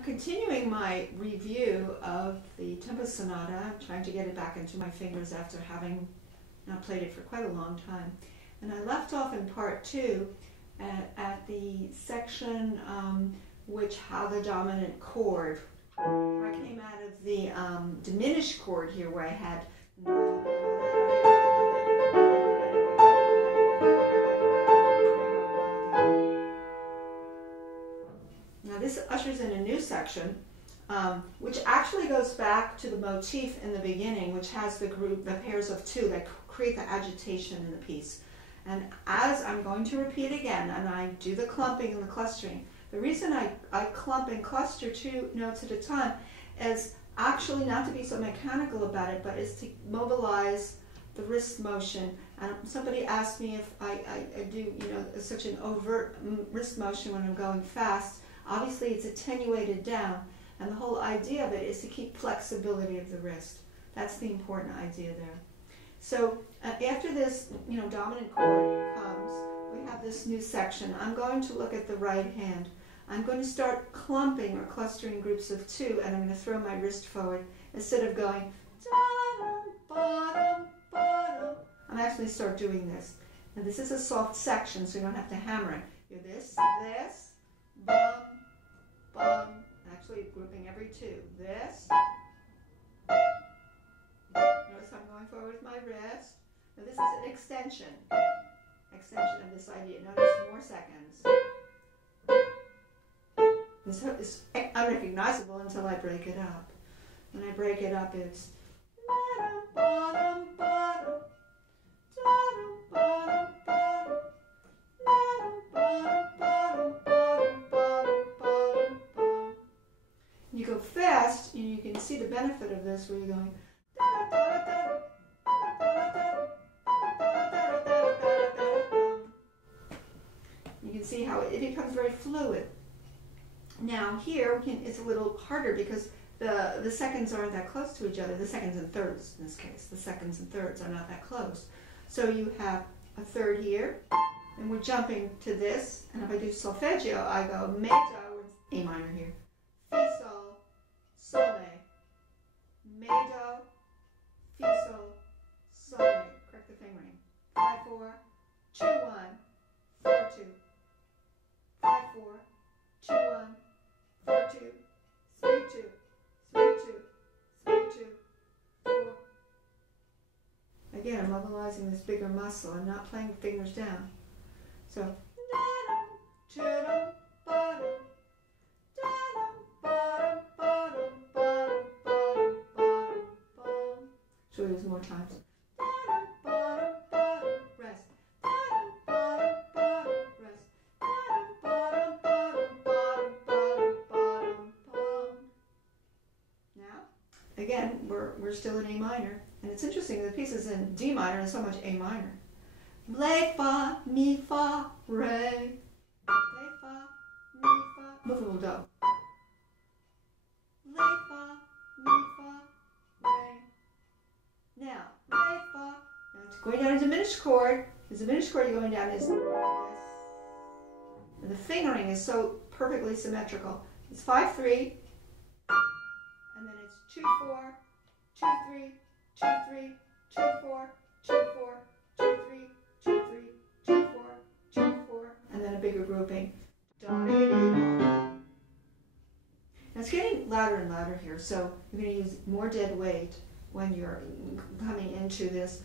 I'm continuing my review of the Tempest Sonata. I'm trying to get it back into my fingers after having not played it for quite a long time. And I left off in part 2 at the section which how the dominant chord. I came out of the diminished chord here where I had this ushers in a new section, which actually goes back to the motif in the beginning, which has the pairs of 2 that create the agitation in the piece. And as I'm going to repeat again, and I do the clumping and the clustering, the reason I clump and cluster 2 notes at a time is actually not to be so mechanical about it, but is to mobilize the wrist motion. And somebody asked me if I do, such an overt wrist motion when I'm going fast. Obviously, it's attenuated down, and the whole idea of it is to keep flexibility of the wrist. That's the important idea there. So after this, dominant chord comes, we have this new section. I'm going to look at the right hand. I'm going to start clumping or clustering groups of 2, and I'm going to throw my wrist forward instead of going I'm actually start doing this. And this is a soft section, so you don't have to hammer it. You're this, bum, bum. Actually grouping every 2. This. Notice I'm going forward with my wrist. Now this is an extension of this idea. Notice more seconds. This is unrecognizable until I break it up. When I break it up, it's you go fast, and you can see the benefit of this where you're going. You can see how it becomes very fluid. Now here it's a little harder because the seconds aren't that close to each other. The seconds and thirds in this case. The seconds and thirds are not that close. So you have a third here, and we're jumping to this. And if I do solfeggio, I go me, do, A minor here. Fi, sol, sol, me, do, fi, sol, sol, me. Correct the fingering. 5, 4, 2, 1, 4, 2. 5, 4, 2, 1, 4, 2, 3, 2, 3, 2, 3, 2, 4. Again, I'm mobilizing this bigger muscle. I'm not playing fingers down. So, should we use more times? Rest. Again, we're still in A minor, and it's interesting, the piece is in D minor and so much A minor. Le, fa, mi, fa, re. Le, fa, mi, fa. Movable do. Le, fa, mi, fa, re. Now, le, fa. Now it's going down a diminished chord. The diminished chord you're going down is this. And the fingering is so perfectly symmetrical. It's 5, 3. And then it's 2, 4, 2, 3, 2, 3, 2, 4, 2, 4, 2, 3, 2, 3, 2, 4, 2, 4, and then a bigger grouping. Now it's getting louder and louder here, so you're going to use more dead weight when you're coming into this.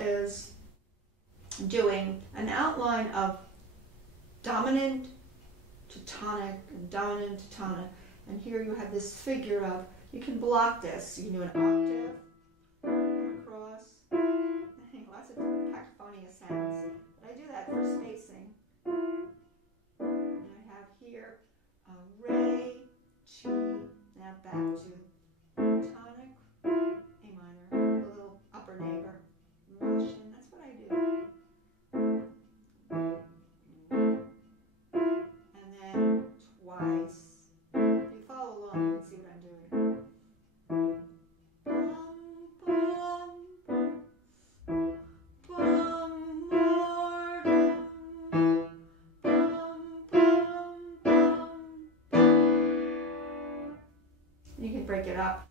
Is doing an outline of dominant to tonic and dominant to tonic, and here you have this figure of You can block this. You can do an octave, come across, lots of cacophonious sounds. But I do that for spacing. And I have here Re, Chi, now back to tonic, A minor, a little upper neighbor, Russian. That's what I do. And then twice. If you follow along, you can see what I'm doing. You can break it up.